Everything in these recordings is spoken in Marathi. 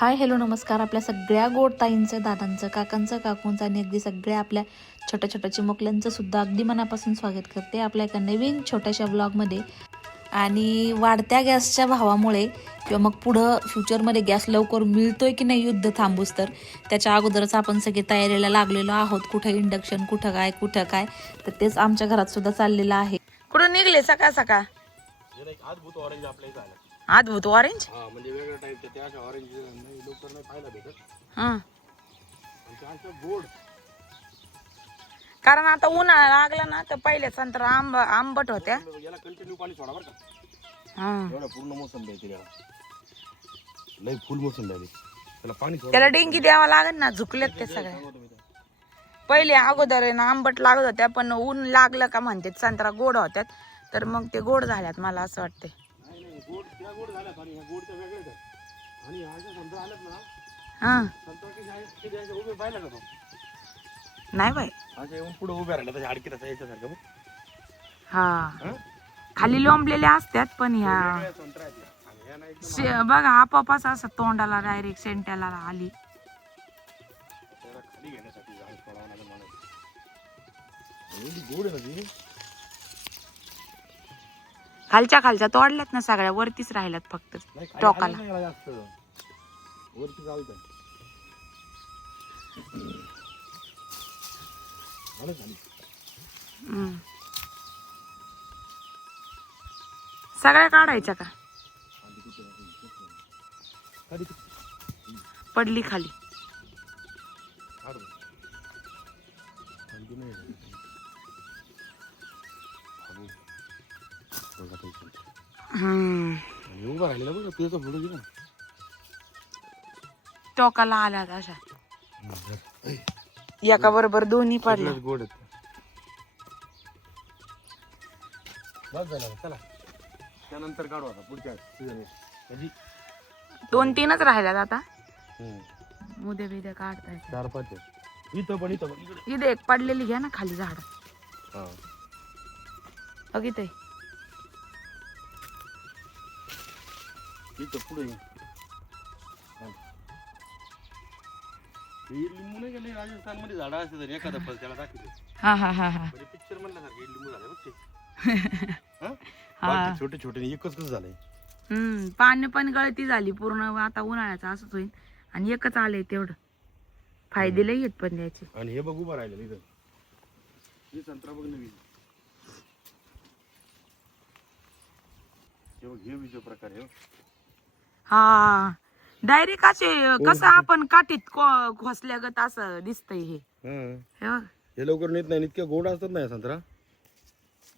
हाय हॅलो नमस्कार. आपल्या सगळ्या गोड ताईंचं, दादांचं, काकांचं, काकूंचं आणि अगदी सगळ्या आपल्या छोट्या छोट्या चिमुकल्यांचं सुद्धा अगदी मनापासून स्वागत करते आपल्या एका नवीन छोट्याशा ब्लॉगमध्ये. आणि वाढत्या गॅसच्या भावामुळे किंवा मग पुढं फ्युचरमध्ये गॅस लवकर मिळतोय की नाही युद्ध थांबूस तर त्याच्या अगोदरच आपण सगळे तयारीला लागलेलो आहोत. कुठं इंडक्शन, कुठं काय तर तेच आमच्या घरात सुद्धा चाललेलं आहे. कुठून निघले सकाळ सकाळ? अद्भुत ऑरेंज आपल्या इथं आलं. अद्भुत ऑरेंज. हा म्हणजे वेगळ्या टाईपच्या त्या अशा ऑरेंज नाही लवकर नाही पाहायला भेटत. हा, आणि त्या अशा गोड. कारण आता उन्हाळा लागला ना तर पहिले संत्रा आंबट होत्या. याला कंटिन्यू पाणी सोडा बरं का. हा, एवढा पूर्ण मोसम द्यायची याला. लई फुल मोसम द्यायची त्याला पाणी सोडा. त्याला डेंगी द्यावा लागेल ना. झुकलेत ते सगळे. पहिले अगोदर आहे ना आंबट लागत होत्या, पण ऊन लागलं का म्हणते संत्रा गोड होत्यात, तर मग ते गोड झाल्यात. मला असं वाटते. नाही नाही गोड त्या गोड झाल्यात आणि ह्या गोडच्या वेगळ्याच आहेत. आणि ह्या ज्या संत्रा आल्यात ना, हा, संत्रा किती आहे किती आहे उभे पाहिला का तो? नाही बाई. अशा येऊन पुढे उभे राहिला तशा अडकीत असं याच्यासारखं बघ. हा, हा? खाली लोंबलेल्या असतात, पण ह्या वेगळ्या संत्रा आहेत या. आणि ह्या ना एकदम बघा आपापच असं तोंडाला डायरेक्ट सेंट्याला आली. त्याला खाली घेण्यासाठी झाड सोडावं लागेल मला. एवढी गोड आहे ना ती. खालच्या तोडल्यात ना सगळ्या, वरतीच राहिल्यात फक्त नाही, खाली टोकाला. हालत नाही याला जास्त. वरती जाऊ इथं. झालं खाली. हम्म. सगळ्या काढायच्या का? खाली कुठे आहे? खाली कुठे? पडली खाली. काढ बरं. खाली नाही आहे. खाली. बघा ते इथे. हम्म. आणि उभा राहिलेला बघा तुझ्या पुढे घे ना. टोकाला आल्यात अशा. ऐ, एका बरोबर दोन्ही पडल्या. सगळ्याच गोड आहेत. बस झालं चला. त्यानंतर काढू आता पुढच्या सीझन कधी. 2-3च राहिल्यात आता. उद्या बिद्या काढता येतात. 4-5 आहे. इथं पण इकडे. इथे एक पडलेली घ्या ना खाली झाड. हा बघितय. इथं पुढे ये. लिंबू नाही गेले राजस्थान मध्ये झाडं असते तर एखादा फळ त्याला दाखवते. हा हा हा हा म्हणजे पिक्चर म्हणल्यासारखे लिंबू झाले बघ ते. हा. बाकी छोटे छोटे एकच कसं झालंय. पाणी पण गळती झाली पूर्ण. आता उन्हाळ्याचं असंच होईल. आणि एकच आलंय तेवढं. फायदे लई आहेत पण द्यायचे. आणि हे बघ उभं राहिलं इथं. हे संत्रा बघ नवीन. हे बघ हे विजय प्रकार आहे. हा, डायरेक्ट असे कसं आपण काठीत खोसल्यागत असं दिसतंय हे. हे बघ, हे लवकर नेत नाही. इतक्या गोड असतात ना या संत्रा.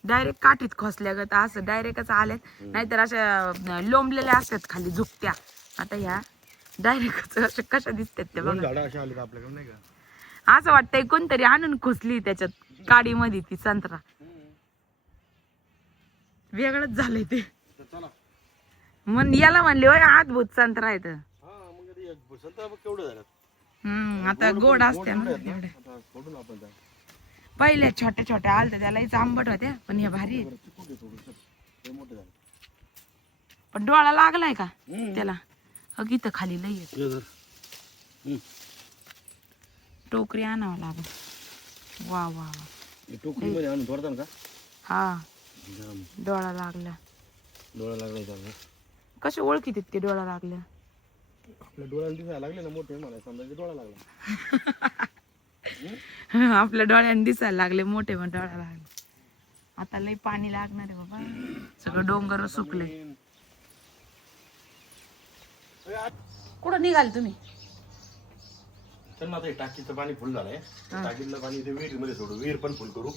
डायरेक्ट काठीत खोसल्यागत असं डायरेक्टच आलेत. नाहीतर अशा लोंबलेल्या असतात खाली झुकत्या. आता ह्या डायरेक्ट कशा दिसतात ते दोन बघा. झाडं अशी आली आपल्याकडे नाही का. असं वाटतंय कोणतरी आणून खोसली त्याच्यात काडीमध्ये ती संत्रा. वेगळंच झालंय ते. तर चला. मग याला म्हणले होय अद्भुत संत्रा आहे तर. हा मग ते संत्रा बघ केवढं झालं. आता गोड असते ना एवढे आहेत तेवढे. आता सोडून आपण जा. पहिल्या छोट्या छोट्या आलत्या त्याला आंबट होत्या, पण हे भारी आहेत. चिकू घे थोडं, चल. हे मोठे झाले. पण डोळा लागलाय का त्याला? अग इथं खाली लई आहेत. हे धर. टोकरी आणावं लागेल. वा वा वा. हे टोकरीमध्ये आणून तोडतात का? हा, जरा डोळा लागला. डोळा लागला त्याला. कसे ओळखीत ते डोळा लागल्या? आपल्या डोळ्याला दिसायला लागले ना मोठे, मला समजायचे डोळा लागला. आपल्या डोळ्याने दिसायला लागले मोठे, पण डोळा लागले. आता लई पाणी लागणार आहे बाबा. सगळं डोंगर सुकले. कुठं निघाल तुम्ही? तर मग आता हे टाकीचं पाणी फुल झालंय. टाकीतलं पाणी ते विहिरीमध्ये सोडू. विहीर पण फुल करू,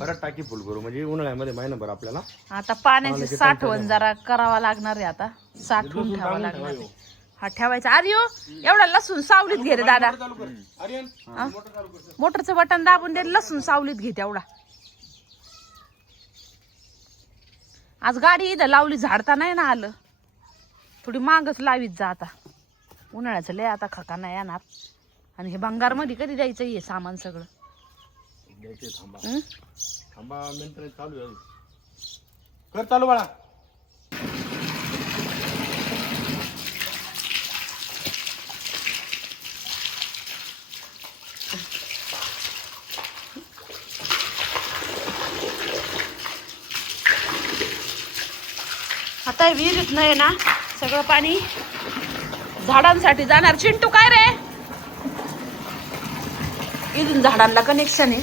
परत टाकी फुल करू. म्हणजे उन्हाळ्यामध्ये महिनाभर आपल्याला आता पाण्याची साठवण जरा करावा लागणार आहे. आता साठवून ठेवावं लागणार आहे. हा, ठेवायचा. अरे हो, एवढा लसूण सावलीत घे रे दादा. मोटरचं बटन दाबून दे, लसूण सावलीत घे तेवढा. आज गाडी इथं लावली, झाडता नाही ना आलं. थोडी मागच लावीत जा आता. उन्हाळ्याचं लय आता खका नाही येणार. आणि हे भंगार मध्ये कधी द्यायचं हे सामान सगळं? थांबा मिनिट चालू आहे. कर चालू बाळा. आता विहिरीत नाही ना सगळं पाणी झाडांसाठी जाणार. चिंटू काय रे इथून झाडांना कनेक्शन आहे.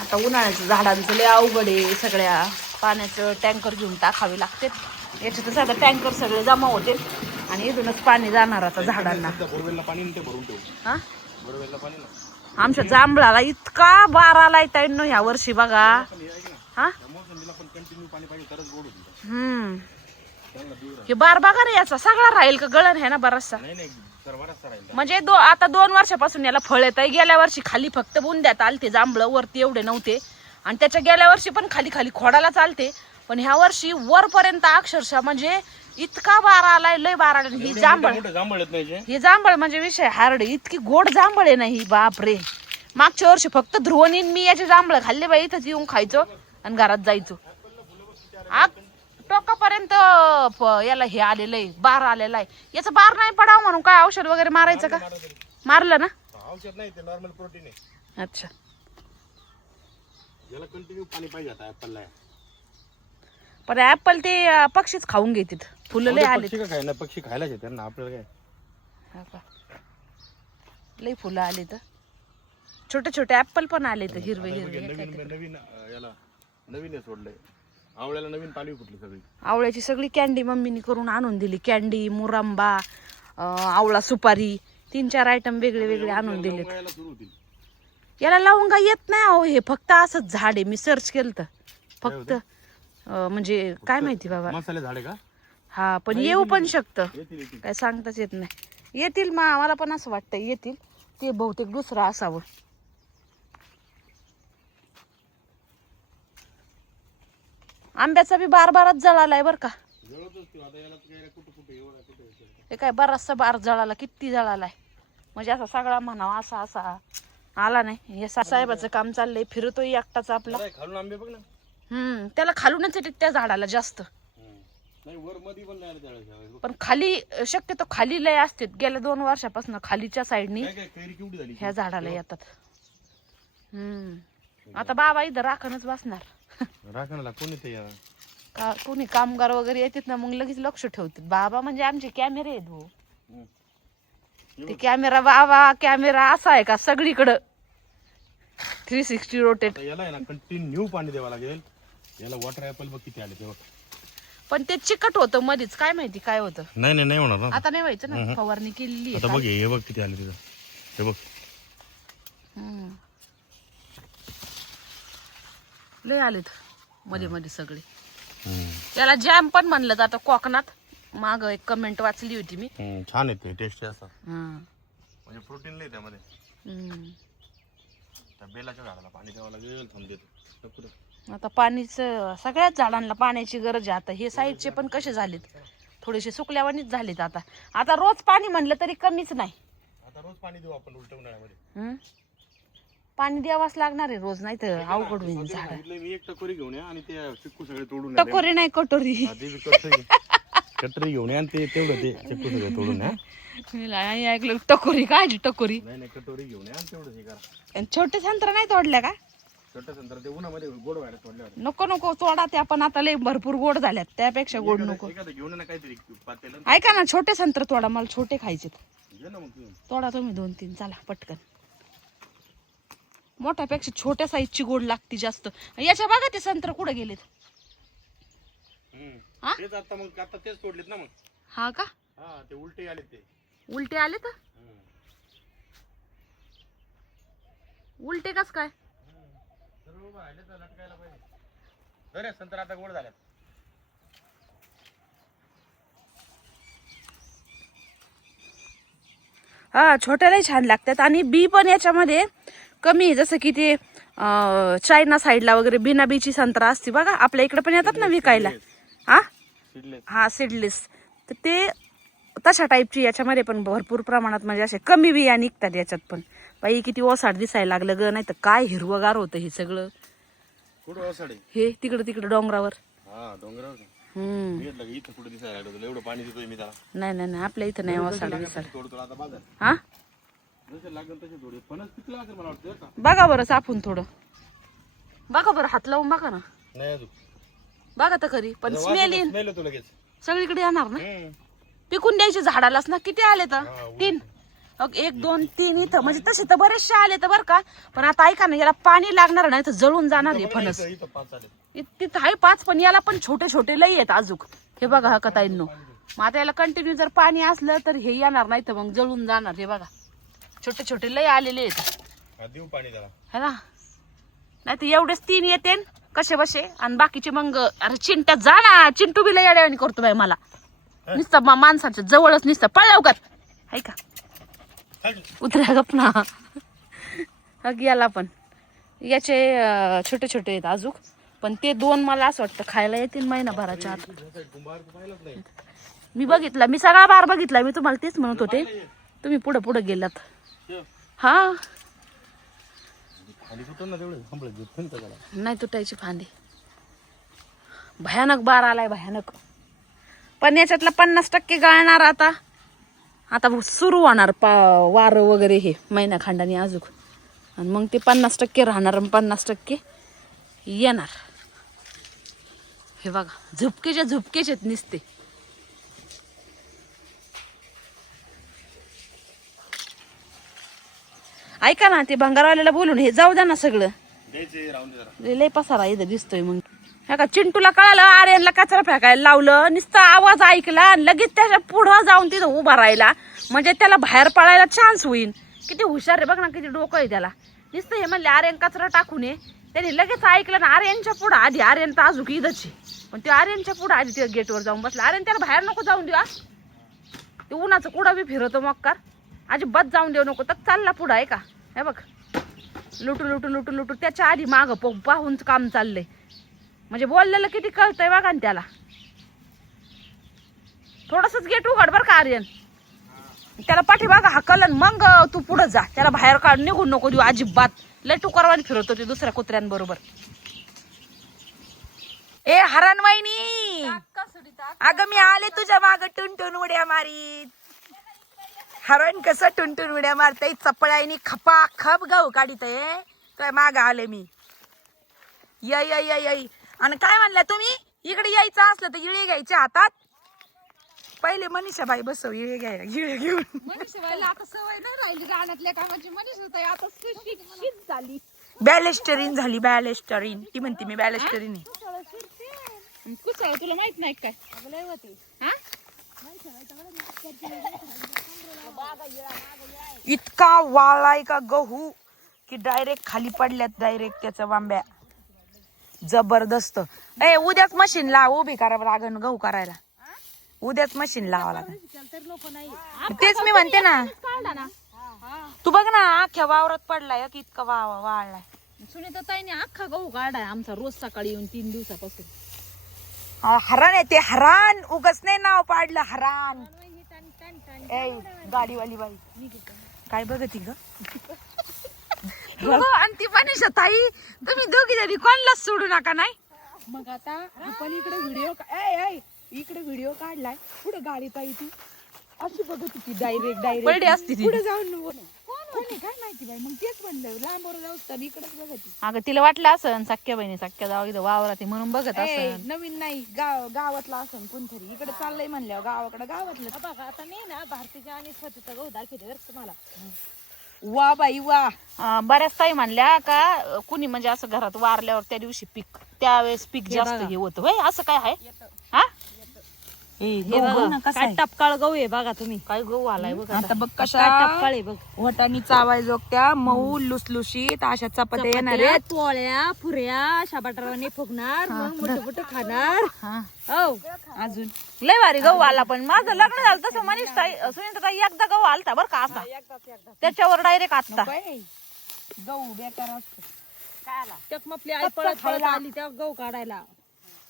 आता उन्हाळ्याचं झाडांचं लय अवघड आहे. सगळ्या पाण्याचं टँकर घेऊन टाकावे लागते. याच्यातच आता टँकर सगळे जमा होते आणि इथूनच पाणी जाणार आता झाडांना. हा आमच्या जांभळाला इतका बार आलाय ताईंनो ह्या वर्षी बघा. हा हे बार बघा रे याचा सगळा राहील का गळण आहे ना बराचसा. म्हणजे आता 2 वर्षापासून याला फळ येत आहे. गेल्या वर्षी खाली फक्त बुंद्यात आलते जांभळं, वरती एवढे नव्हते. आणि त्याच्या गेल्या वर्षी पण खाली खाली खोडाला चालते. पण ह्या वर्षी वरपर्यंत अक्षरशः म्हणजे इतका बार आलाय, लय बार आलाय. ही जांभळ हे जांभळ म्हणजे विषय हार्ड. इतकी गोड जांभळ आहे ना ही, बाप रे. मागच्या वर्षी फक्त ध्रुवनीन मी याचे जांभळ खाल्ले बाई. इथंच येऊन खायचो आणि घरात जायचो. टोकापर्यंत याला हे आलेलं आहे, बार आलेला आहे. याचं बार नाही पडावं म्हणून काय औषध वगैरे मारायचं का? मारलं ना? औषध नाही, ते नॉर्मल प्रोटीन आहे. अच्छा. याला कंटिन्यू पाणी पाहिजे आता ऍपलला. पण ऍपल ते पक्षीच खाऊन घेतात. फुलं लय आले. पक्षी काय ना, पक्षी खायलाच येतात ना आपल्याला काय. लय फुलं आले तर छोटे छोटे ऍपल पण आले तर हिरवे हिरवे. नवीन याला नवीन सोडलंय. आवळ्याला नवीन पालवी फुटली सगळी. आवळ्याची सगळी कॅन्डी मम्मीने करून आणून दिली. कॅन्डी, मुरंबा, आवळा सुपारी, 3-4 आयटम वेगळे वेगळे आणून दिले. याला लवंगा येत नाही अहो. हे फक्त असंच झाड आहे. मी सर्च केलं तर फक्त म्हणजे काय माहिती बाबा. मसाले झाडे का? हा पण येऊ पण शकतं, काय सांगताच येत नाही. येतील मला पण असं वाटतं येतील. ते बहुतेक दुसरं असावं. आंब्याचा बी बारच जळालाय बर का. हे काय बराचसा बार जळाला. किती जळालाय म्हणजे असा सगळा म्हणावा असा असा आला नाही. हे साहेबाचं काम चाललंय. फिरतोय एकटाच आपला. खालून आंबे बघ ना. त्याला खालूनच येते त्या झाडाला जास्त. पण खाली शक्यतो खाली लय असते. गेल्या 2 वर्षापासून खालीच्या साईडनी ह्या झाडाला येतात. आता बाबा इथं राखणच बसणार. राखणाला कोणी ते कोणी कामगार वगैरे येतात ना, मग लगेच लक्ष ठेवतात. बाबा म्हणजे आमचे कॅमेरे आहेत भाऊ. ते कॅमेरा बाबा कॅमेरा असा आहे का सगळीकडं 360 रोटेट. याला आहे ना कंटिन्यू पाणी द्यावं लागेल. याला वॉटर ऍपल बघ किती आले तेव्हा. पण ते चिकट होतं मध्येच. काय माहिती काय होतं. नाही होणार ना. आता नाही व्हायचं ना. फवारणी केलेली आता बघ हे बघ किती आले तिथं. हे बघ लय आलेत मध्ये मध्ये सगळे. याला जॅम पण म्हणलं जातं कोकणात. माग एक कमेंट वाचली होती मी. छान येते टेस्ट असं. म्हणजे प्रोटीन लय त्यामध्ये. त्या बेलाच्या झाडाला पाणी द्यावं लागेल. थांबते आता पाणीच सगळ्याच झाडांना पाण्याची गरज आहे. आता हे साईडचे पण कसे झालेत, थोडेसे सुकल्यावानीच झालेत. आता रोज पाणी म्हणलं तरी कमीच नाही. आता रोज पाणी देऊ आपण उलट उन्हाळ्यामध्ये. पाणी द्यावाच लागणार आहे रोज, नाही तर अवघड होईल झाड. मी एक टकोरी घेऊन या आणि ते चिक्कू सगळे तोडून. टकोरी नाही कटोरी. कटोरी घेऊन या आणि ते तेवढं ते चिक्कू सगळे तोडून. ऐकलं टकोरी काय टकोरी. नाही कटोरी घेऊन या आणि तेवढं हे करा. छोटे संत्र नाही तोडल्या का? छोटे संत्र ते उन्हामध्ये गोड व्हायला तोडले. नको तोडा त्या. पण आता लय भरपूर गोड झाल्यात. त्यापेक्षा गोड नको. घेऊन ना काहीतरी पातेलं. ऐका ना छोटे संत्र तोडा. मला छोटे खायचे. तोडा तुम्ही 2-3 चला पटकन. मोठ्यापेक्षा छोट्या साईजची गोड लागती जास्त. याच्या बघा ते संत्र कुठे गेलेत. आता तेच तोडलेत ना मग. हा का? ते उलटे आले. ते उलटे आले तर उलटे कस काय? संत्र आता गोड झाल्यात. छोट्यालाही छान लागतात. आणि बी पण याच्यामध्ये कमी आहे. जसं की ते चायना साईडला वगैरे बिना बीची संत्रा असते बघा. आपल्या इकडे पण येतात ना विकायला. हा सीडलेस. तर ते तशा टाईपची याच्यामध्ये पण भरपूर प्रमाणात म्हणजे असे कमी बिया निघतात याच्यात पण. बाई किती ओसाड दिसायला लागलं ग. नाही तर काय हिरवगार होतं हे सगळं. हे तिकडं डोंगरावर. नाही आपल्या इथं नाही ओसाड दिसायला. हा बघा बरं चापून थोडं. बघा बरं हात लावून बघा ना. बघा तर खरी पण स्मेल येईन स्मेल येतो लगेच. सगळीकडे येणार ना. हम्म. पिकून द्यायचे झाडालाच ना. किती आले तर 3 1 2 3 इथं म्हणजे तसे तर बरेचसे आले तर बरं का. पण आता ऐका ना याला पाणी लागणार नाही तर जळून जाणार आहे फणस. इथं 5 आले. तिथं आहे 5 पण याला पण छोटे छोटे लई आहेत अजूक. हे बघा हा कताईंनो. मग आता याला कंटिन्यू जर पाणी असलं तर हे येणार नाही तर मग जळून जाणार. हे बघा छोटे छोटे लई आलेले आहेत. देऊ पाणी त्याला. है ना. नाही तर एवढेच 3 येते कसे बसे आणि बाकीचे मग अरे चिंट्या जा ना. चिंटू बी लई अडवणी करतो बाई मला. नुसतं माणसाच्या जवळच नुसतं पळ लवकर. आहे का उतऱ्या गप ना. याला पण याचे छोटे छोटे आहेत अजूक. पण ते 2 मला असं वाटतं खायला येतील महिनाभराच्या आत. मी बघितला. मी सगळा बार बघितला. मी तुम्हाला तेच म्हणत होते. तुम्ही पुढे पुढे गेलात. हा नाही तुटायची फांदी. भयानक बार आलाय भयानक. पण याच्यातला 50% गाळणार आता. आता सुरू होणार वार वगैरे हे महिना खांडाने अजून. आणि मग ते 50% राहणार आणि 50% येणार. हे बघा झुपकेच्या झुपकेच आहेत निसते. ऐका ना ते भंगारवाल्याला बोलून हे जाऊ द्या ना सगळं. लय पसारा इथं दिसतोय. मग ह्या का चिंटूला कळालं आर्यनला कचरा फेकायला लावलं. नुसता आवाज ऐकला आणि लगेच त्याच्या पुढं जाऊन तिथं उभा राहिला. म्हणजे त्याला बाहेर पडायला चान्स होईल. किती हुशार आहे बघ ना. किती डोकं आहे त्याला. नुसतं हे म्हणले आर्यन कचरा टाकून ये. त्याने लगेच ऐकलं ना. आर्यनच्या पुढं आधी. आर्यन तर अजून इथंच आहे पण ते आर्यनच्या पुढं आधी त्या गेटवर जाऊन बसला. आर्यन त्याला बाहेर नको जाऊन देऊ. ते उन्हाचं कुडा बी फिरवतो मक्कार. अजिबात जाऊन देऊ नको. तर चालला पुढं आहे का. हे बघ लुटू लुटू लुटू लुटू त्याच्या आधी माग पाहून काम चाललंय. म्हणजे बोललेलं किती कळतंय बघा ना त्याला. थोडसच गेट उघड बर का आर्यन. त्याला पाठीमागं हाकल मग तू पुढे जा. त्याला बाहेर काढ निघून नको देऊ अजिबात. लय टुकारवाणी फिरवतो ते दुसऱ्या कुत्र्यांबरोबर. ए हरण वहिनी अगं मी आले तुझ्या माग टुनटुन उड्या मारीत. हरण कसं टुनटुन उड्या मारतय चपळाईनी खपा खप गाऊ काढित आहे. काय माग आले मी. य आणि काय म्हणल्या तुम्ही. इकडे यायचं असलं तर इळे घ्यायच्या हातात. पहिले मनीषाबाई बसव इळे घ्यायला. इळे घेऊन मनीषाबाईला आता सवय नाही राहिली रानातल्या कामाची. मनीषा आता शिक्षित झाली. बॅलेस्टरीन झाली. बॅलेस्टरीन ती म्हणते मी बॅलेस्टरीन आहे. कुसळ तुला माहित नाही काय. इतका वाळाय का गहू की डायरेक्ट खाली पडल्यात. डायरेक्ट त्याचा वांब्या जबरदस्त. ए उद्याच मशीन लाव. उभी करावं लागेल गहू करायला. उद्याच मशीन लावा लागेल. तेच मी म्हणते ना. तू बघ ना अख्ख्या वावरात पडलाय की इतका वाळलाय. सुनीता ताईने अख्खा गहू काढाय आमचा रोज सकाळी येऊन 3 दिवसापासून. हरण आहे ते. हरण उगच नाही नाव पाडलं हरण. ए गाडीवाली बाई काय बघती ग. आणि ती मनीषा ताई तुम्ही दोघी जणी कोणलाच सोडू नका. नाही मग आता आपण इकडे व्हिडिओ काढलाय. पुढे गाडी ताई ती अशी बघत होती डायरेक्ट बर्डे असती ती. पुढे जाऊन काय माहिती बाई. मग तेच म्हणलं लांबवर जाऊ तर इकडेच बघत. अगं तिला वाटलं असं सख्या बहिणी सख्या जाऊ इथं वावरात म्हणून बघत असं. नवीन नाही गावातला असं कोणतरी इकडे चाललंय म्हणल्यावर गावाकडे गावातलं. बघा आता नाही ना भारतीच्या आणि स्वतःचा गहू दाखवते तुम्हाला. वा बाई वा. बऱ्याच ताई म्हणल्या का कुणी म्हणजे असं घरात वारल्यावर त्या दिवशी पीक त्यावेळेस पीक जास्त हे होतं. होय असं काय आहे. हा काय टपकाळ गहू आहे बघा तुम्ही. काय गहू आलाय बघ आता बघ कशा टपकाळ आहे बघ. वटाणी चावाय जोगत्या मऊ लुसलुशीत अशा चपात्या येणार आहेत. पोळ्या पुऱ्या शाबाटराने फुगणार मग मोठं मोठं खाणार. हो अजून लय भारी गहू आला. पण माझं लग्न झालं तसं मनीष ताई सुनीता ताई एकदा गहू आलता बरं का असा. त्याच्यावर डायरेक्ट आता गहू बेकार असतो. काय आला चकमपली आई पळत पळत आली त्या गहू काढायला.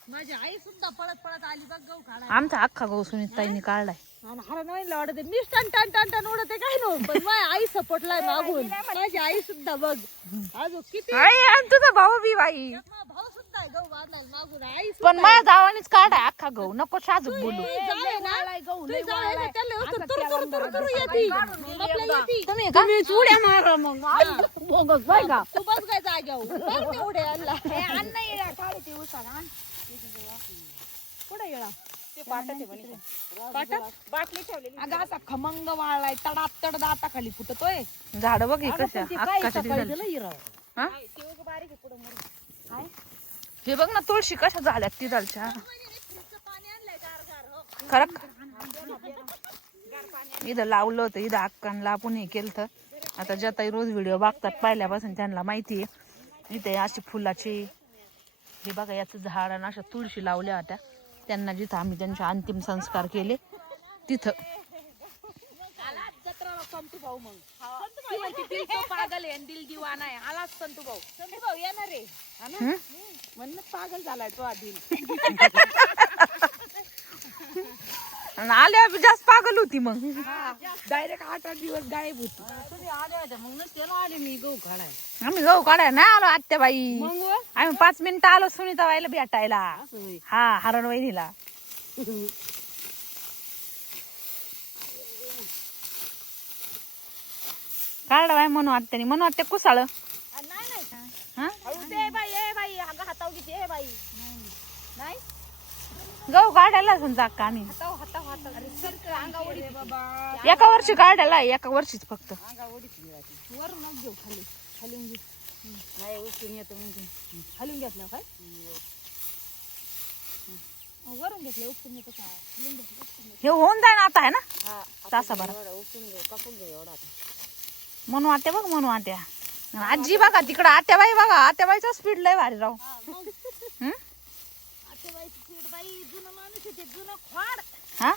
माझी आई सुद्धा पळत पळत आली बघ गहू काढायला. आमचा अख्खा गहू सुनीता ताईने काढलाय. हरण नाही वाढते मी टन टन टन टन उडते काय नो. पण माझी आई सपोर्टलाय मागून. माझी आई सुद्धा बघ अजून किती. आणि तुझा भाऊ बी बाई भाऊ सुद्धा गहू वाढलाय मागून. आई पण माझ्या जावानीच काढाय अख्खा गहू. नको साजूक बोलू. तुम्ही उड्या मारा मग बोगस बाय का. तू बस काय जाग्यावर उड्या आणला. कुठे येळा अगं असा खमंग वाळलाय तडात तड दाता खाली फुटतोय. झाड बघ हे कशा अक्काच्या दिवसाला. हा? हे बघ ना तुळशी कशा झाल्यात तिथलच्या. खरं इथं लावलं होतं, इथं अक्कांना आपण हे केलं तर. आता ज्याताई रोज व्हिडिओ बघतात पहिल्यापासून त्यांना माहिती आहे इथे अशी फुलाची. हे बघा याचं झाड आणि अशा तुळशी लावल्या होत्या त्यांना, जिथं आम्ही त्यांचे अंतिम संस्कार केले तिथं. पागल आहे दिल दिवाना आहे. आला संतू भाऊ येणार आहे म्हणूनच पागल झालाय तो आधी. आल्या जास्त पागल होती मग. डायरेक्ट 8-8 दिवस गायब होती. मी गहू काढाय आम्ही गहू काढाय नाही आलो आत्याबाई. आम्ही 5 मिनिटं आलो सुनीता बाईला भेटायला. हा हरण वहिनीला. काढलं बाई म्हणून वाटते म्हणून वाटते कुसाळ. गहू काढायला जाका आम्ही एका वर्षी काढायला, एका वर्षीच फक्त. वरूनच घेऊ खाली खालून घे. नाही उचलून येतो म्हणजे खालून घेतलं काय वरून घेतलं उचलून येतो काय खालून घेतलं. हे होऊन जाईन आता आहे ना तासाभर. म्हणून आत्या बघ म्हणून आत्या. आजी बघा तिकडं आत्याबाई बघा. आत्याबाईचा स्पीड लय भारी राव. हा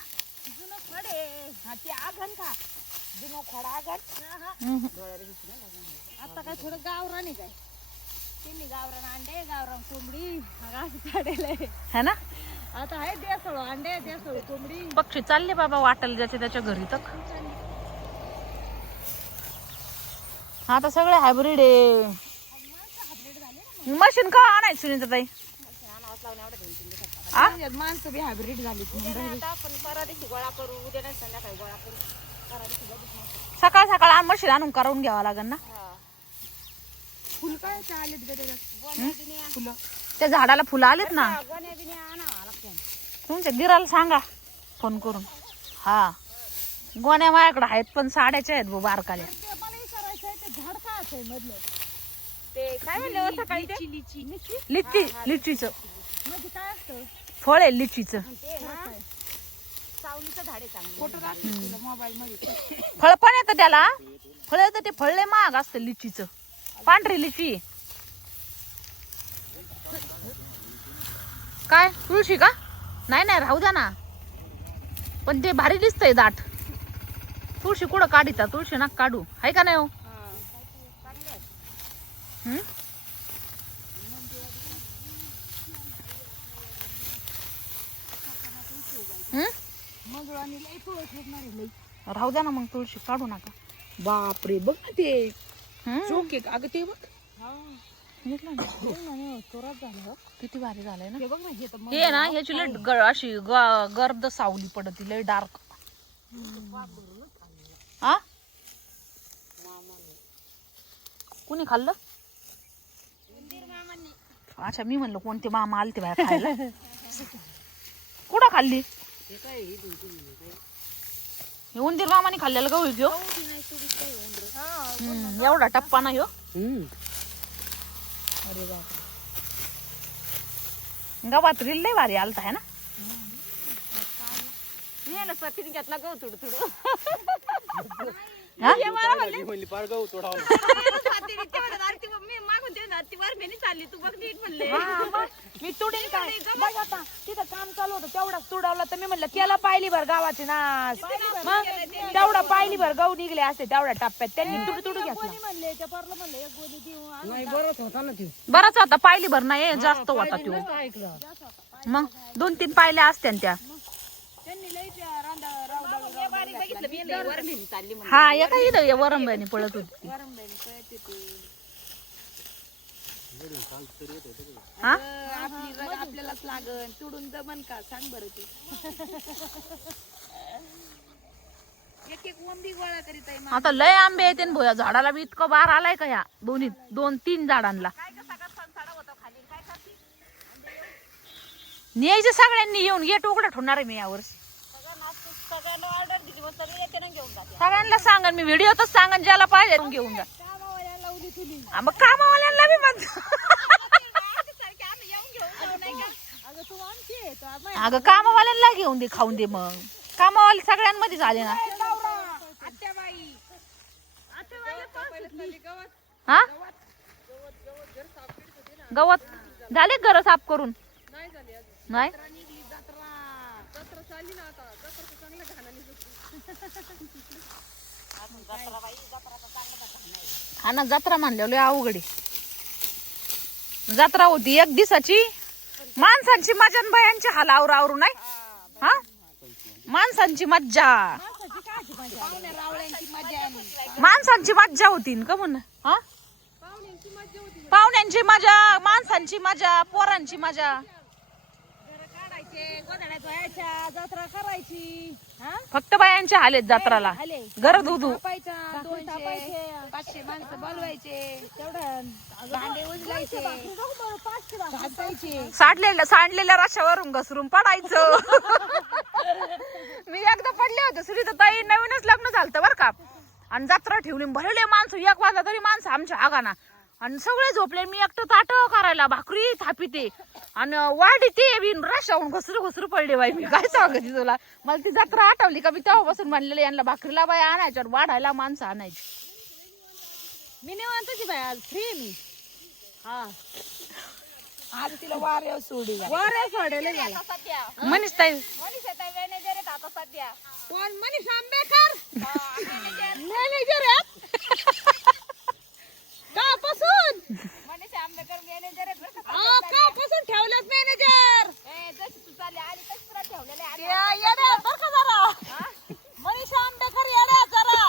ते आगन का जुनं खोड आगन. आता काय थोडं गावरान काय त्यांनी गावरान अंडे गावरान कोंबडी काढायला है ना. आता आहे देसळ अंडे देसळ कोंबडी. पक्षी चालले बाबा वाटेल ज्याच्या त्याच्या घरी तर. आता सगळे हायब्रिड आहे. मशीन का आणायचं सुनीता ताई. माणसं बी हायब्रिड झाली. सकाळ सकाळ मशीन आणून करून घ्यावं लागेल ना. फुल काय फुलं त्या झाडाला फुलं आलेत ना. तुमच्या दिराला सांगा फोन करून. हा गोण्या माझ्याकडे आहेत पण साड्याच्या आहेत बारकाल्या. झाड काय असं मधलं ते काय म्हणलं सकाळी लिची लिचीचं म्हणजे काय असतं फळ आहे लिचीचं. सावलीचं झाड आहे चांगलं. फोटो दाखव मोबाईल मध्ये. फळ पण येतं त्याला. फळ येतं ते फळ लय महाग असतं लिचीचं. पांढरी लिची. काय तुळशी का नाही नाही राहू द्या ना. पण ते भारी दिसतंय दाट. तुळशी कुठं काढिता तुळशी ना काढू आहे का नाही हो. राहू द्या ना मग तुळशी काढू नका. बापरे बघ ना ते चोक आहे अगं ते बघ. किती भारी झालंय ना. हे बघ ना हे तर हे ना ह्याची लय अशी गर्द सावली पडती लय डार्क. हा कुणी खाल्लं. अच्छा मी म्हणलं कोणते मामा आलते बाहेर खायला. कुठं खाल्ली. उंदीर मामाने खाल्लेलं गहू घेऊ. एवढा टप्पा नाही हो. अरे बाप गावात रील लय भारी आलता है ना. स्वातीने घेतला गहू थोडं थोडं. मी तुडीन काय बघ आता तिथं काम चालू होतं तेवढाच तुडवलं तर मी म्हणलं केला पाहिली भर गावाची नाश. मग तेवढा पाहिली भर गहू निघले असते तेवढ्या टप्प्यात त्यांनी तुडू तुडू घेतला. बराच होता पाहिली भर नाही जास्त होता तो. मग 2-3 पाहिल्या असत्या त्या. हा एका इथं वरंब्याने पळत होती. हा आपल्यालाच लागन तुडून जमन का सांग बरं तू. एक एक वंबी गोळा करीत आहे. आता लय आंबे आहेत ना भोया झाडाला बी इतकं बार आलाय का ह्या 2-3 झाडांना. न्यायचं सगळ्यांनी येऊन गेट उघडा ठेवणार आहे मी यावर्षी. सगळ्यांना सांगन मी व्हिडिओतच सांगन ज्याला पाहिजे घेऊन जा. मग कामावाल्यांना बी म्हणतो. अगं कामावाल्यांना घेऊन दे खाऊन दे मग कामावाले सगळ्यांमध्ये झाले ना. हा गवत झाले घर साफ करून नाही. हा ना जत्रा म्हणलेलो अवघडी जत्रा होती 1 दिवसाची. माणसांची मजा आणि बायांची हाल आवरू नाही. हा माणसांची मज्जा माणसांची मज्जा होती का म्हण. हा पाहुण्यांची मजा माणसांची मजा पोरांची मजा. जत्रा करायची फक्त बायांचे हाल आहेत जत्राला. घर धुधू 500 माणसं बोलवायचे तेवढं भांडे उचलायचे सांडलेल्या रश्यावरून घसरून पडायचं. मी एकदा पडले होते सुरीता ताई नवीनच लग्न झालं बर का आणि जत्रा ठेवली भरले माणसं 1 वाजता तरी माणसं आमच्या आगाना आणि सगळे झोपले. मी एकटं ताट करायला भाकरी थापिते आणि वाढी ते रशावून घसरू पडले बाई. मी काय सांगते तुला मला ती जत्रा आठवली का मी तेव्हापासून म्हणलेलं यांना भाकरीला बाई आणायच्या वाढायला माणसं आणायची. मी निवांतची बाई आज फ्री मी. हा आज तिला वाऱ्या सोडी सोडेल मनीष ताई कोण मनीष आंबेकर मॅनेजर कापासून कापासून ठेवलेत मॅनेजर मनीष आंबेकर येड्या जरा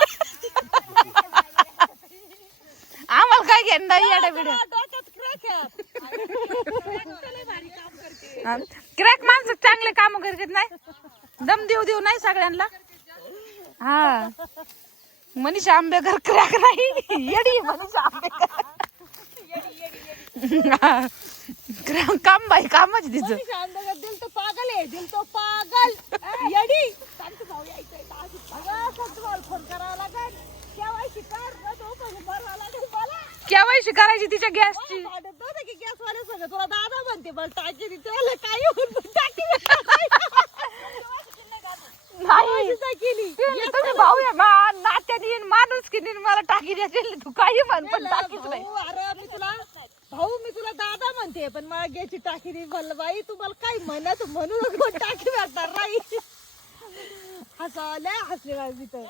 आम्हाला काय घेणं येडा बिड क्रॅक माणसं चांगले काम करत नाही दम देऊ नाही सगळ्यांना. हा मनीषा आंबेकर क्रॅक नाही येडी मनीषा आंबेकर काम बाई कामच तिचं. दिल तो पागल आहे दिल तो पागल येडी भाऊ यायचंय फोन करावा लागेल केवायसी कर भरावा लागेल मला केवायसी करायची तिच्या गॅसची. गॅस वाले सगळं तुला दादा म्हणते मला टाकी देते काही टाकी नाही तुम्ही भाऊ नात्याने माणूस की मला टाकी द्यायची तू काही म्हण पण टाकीच नाही. अरे मी तुला दादा म्हणते पण मला घ्यायची टाकी दे म्हणलं बाई तुम्हाला काय म्हणत म्हणून टाकी भेटणार नाही. हसले बाई मी तर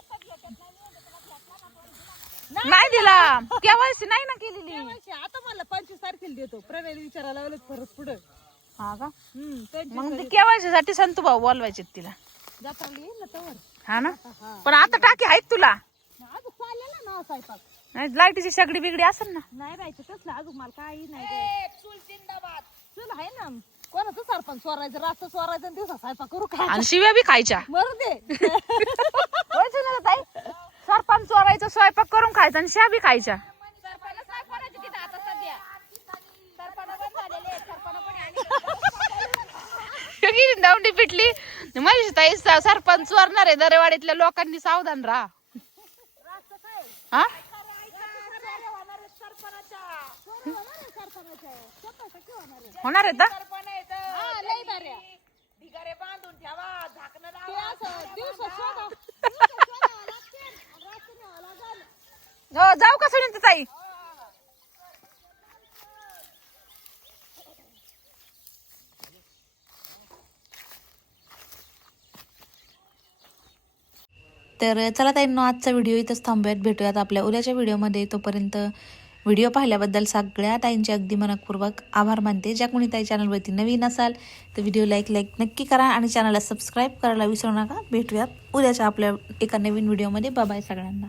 नाही दिला केवायसी नाही ना केलेली. आता मला 25 तारखेला देतो प्रणाली विचारायला लावलं परत पुढं. हा का मग मग केवायसी साठी संतू भाऊ बोलवायचे तिला. जत्राला येईल ना तवर. हा ना पण आता टाकी आहेत तुला अजून चाललेला ना स्वयंपाक नाही लाईटीची सगळी बिगडी असेल ना. नाही राहायचं तसलं अजून मला काही नाही चूल आहे ना कोणाचं सरपंच स्वरायचं रात्र स्वरायचं दिवसा स्वयंपाक करू काय आणि शिव्या बी खायच्या. मरू दे सरपंच चोरायचं स्वयंपाक करून खायचा आणि शिव्या बी खायच्या. दावडी पिटली मनीष ताई सरपंच चोरणार आहे दरेवाडीतल्या लोकांनी सावधान राहा. हा होणार आहे का बांधून ठेवा झाकणं जाऊ का सुनीता ताई. तर चला ताईंनो आजचा व्हिडिओ इथंच थांबूयात. भेटूयात आपल्या उद्याच्या व्हिडिओमध्ये. तोपर्यंत व्हिडिओ पाहिल्याबद्दल सगळ्या ताईंचे अगदी मनपूर्वक आभार मानते. ज्या कोणी ताई चॅनलवरती नवीन असाल तर व्हिडिओ लाईक नक्की करा आणि चॅनलला सबस्क्राईब करायला विसरू नका. भेटूयात उद्याच्या आपल्या एका नवीन व्हिडिओमध्ये. बाय बाय सगळ्यांना.